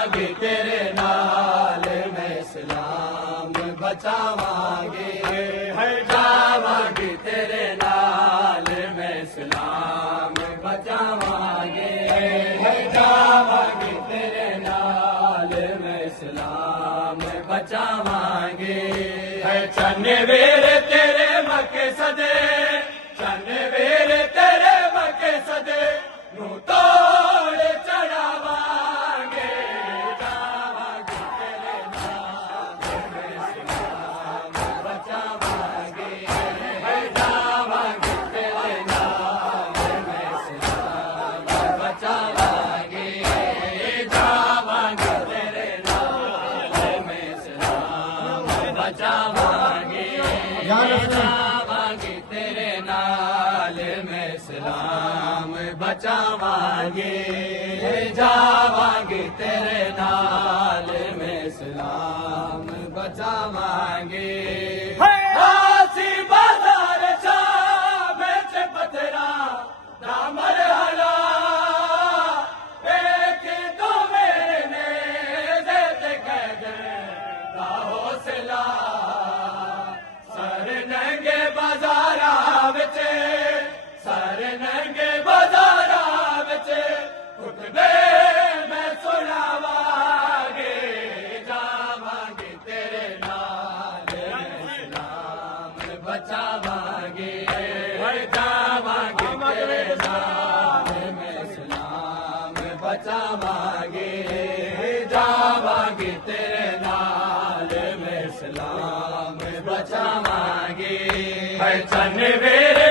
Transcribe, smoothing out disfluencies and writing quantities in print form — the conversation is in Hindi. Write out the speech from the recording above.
जावांगे तेरे नाल मैं इस्लाम बचावांगे है जावांगे तेरे नाल मैं इस्लाम बचावांगे है जावांगे तेरे नाल मैं इस्लाम बचावांगे है चन्ने वेरे तेरे मके सदे चन्ने वेरे तेरे मके सदे नू तोड़ चढ़ावांगे जावांगे तेरे नाल मैं इस्लाम बचावांगे है जावांगे तेरे नाल मैं इस्लाम बचावांगे जावांगे तेरे नाल मैं इस्लाम बचावांगे जावांगे तेरे नाल मैं इस्लाम बचावांगे जावांगे तेरे नाल मैं इस्लाम बचावांगे आसी बाजार चा बेच पथरा दामर हला एक तो मेरे देते कह गए का हौसला सर नंगे बाजारा बचे सर नंगे बाजारा बचे खुतबे मैं सुनावांगे जावांगे तेरे नाल मैं इस्लाम बचावांगे जावांगे तेरे नाल मैं इस्लाम बचावांगे जावांगे तेरे नाल मैं इस्लाम बचावांगे है चन्ने वेरे